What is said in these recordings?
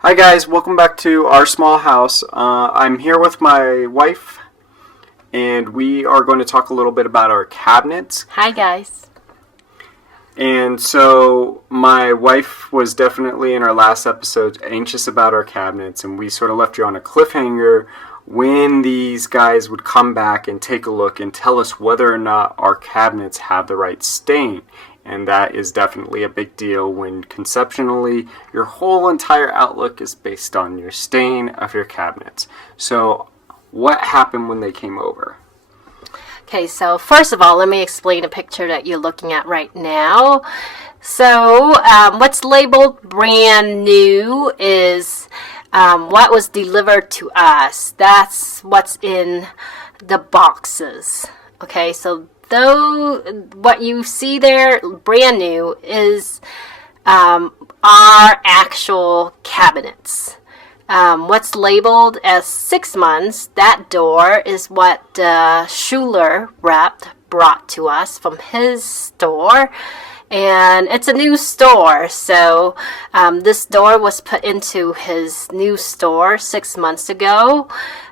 Hi guys, welcome back to our small house. I'm here with my wife and we are going to talk a little bit about our cabinets. Hi guys. And so my wife was definitely in our last episode anxious about our cabinets, and we sort of left you on a cliffhanger when these guys would come back and take a look and tell us whether or not our cabinets have the right stain. And that is definitely a big deal when conceptually your whole entire outlook is based on your stain of your cabinets. So what happened when they came over? Okay, so first of all, let me explain the picture that you're looking at right now. So what's labeled brand new is what was delivered to us. That's what's in the boxes. Okay, so though what you see there, brand new, is our actual cabinets. What's labeled as 6 months, that door is what Schuler rep brought to us from his store. And it's a new store, so this door was put into his new store 6 months ago.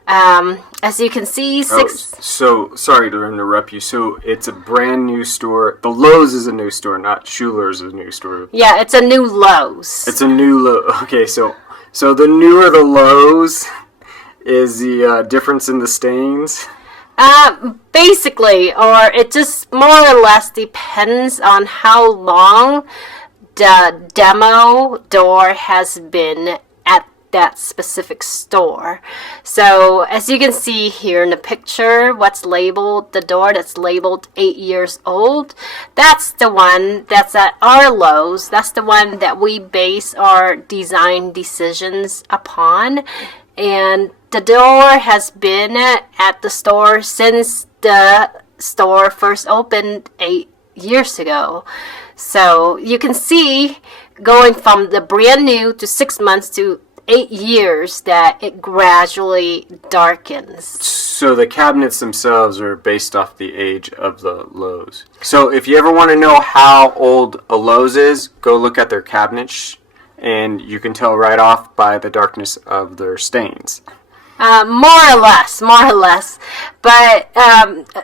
As you can see, So, sorry to interrupt you. So, it's a brand new store. The Lowe's is a new store, not Schuler's is a new store. Yeah, it's a new Lowe's. It's a new Lowe's. Okay, so the newer the Lowe's is the difference in the stains? Basically, or it just more or less depends on how long the demo door has been at that specific store. So as you can see here in the picture, what's labeled, the door that's labeled 8 years old, that's the one that's at our Lowe's. That's the one that we base our design decisions upon. And the door has been at the store since the store first opened 8 years ago. So you can see going from the brand new to 6 months to 8 years that it gradually darkens. So the cabinets themselves are based off the age of the Lowe's. So if you ever want to know how old a Lowe's is, go look at their cabinets, and you can tell right off by the darkness of their stains. More or less. But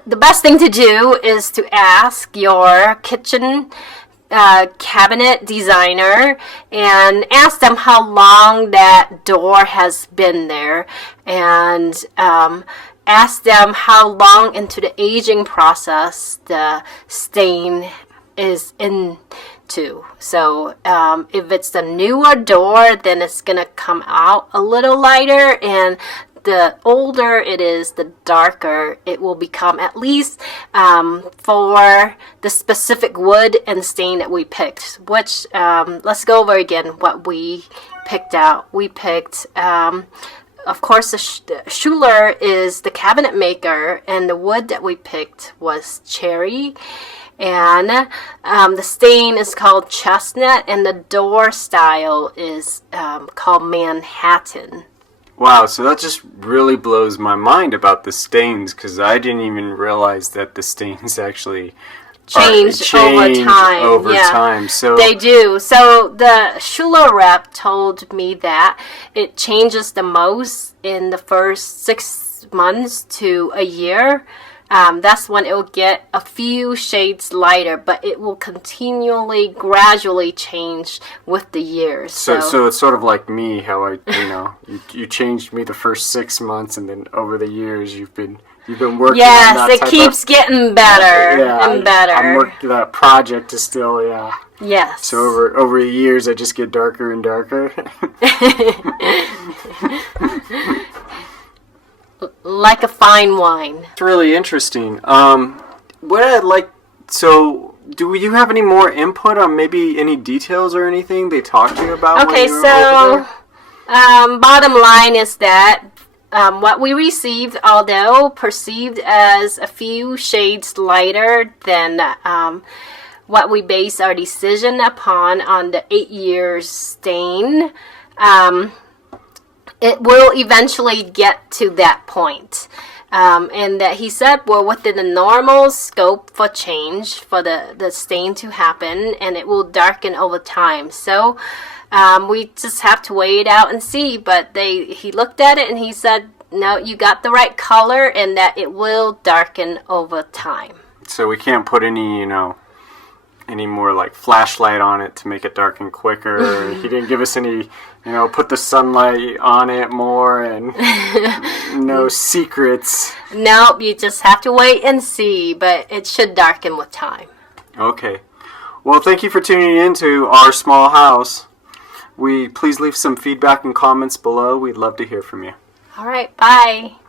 the best thing to do is to ask your kitchen cabinet designer and ask them how long that door has been there, and ask them how long into the aging process the stain is into. So if it's the newer door, then it's gonna come out a little lighter, and the older it is, the darker it will become, at least for the specific wood and stain that we picked. Which, let's go over again what we picked out. We picked, of course, the Schuler is the cabinet maker, and the wood that we picked was cherry. And the stain is called Chestnut, and the door style is called Manhattan. Wow, so that just really blows my mind about the stains, because I didn't even realize that the stains actually change over time. So they do. So the Schuler rep told me that it changes the most in the first 6 months to a year. That's when it will get a few shades lighter, but it will continually, gradually change with the years. So it's sort of like me, how you changed me the first 6 months, and then over the years you've been working. Yes, on that it keeps getting better and better. I'm working, that project is still, Yes. So over the years, I just get darker and darker. Like a fine wine. It's really interesting. What I'd like, so do you have any more input on maybe any details or anything they talked to you about? Okay, so bottom line is that what we received, although perceived as a few shades lighter than what we base our decision upon on the 8 years stain, it will eventually get to that point. And that he said we're within the normal scope for change for the stain to happen, and it will darken over time. So we just have to wait it out and see. But he looked at it and he said, no, you got the right color, and that it will darken over time. So we can't put any more like flashlight on it to make it darken quicker. He didn't give us any, put the sunlight on it more and no secrets. Nope, you just have to wait and see, but it should darken with time. Okay. Well, thank you for tuning in to Our Small House. Please leave some feedback and comments below. We'd love to hear from you. All right, bye.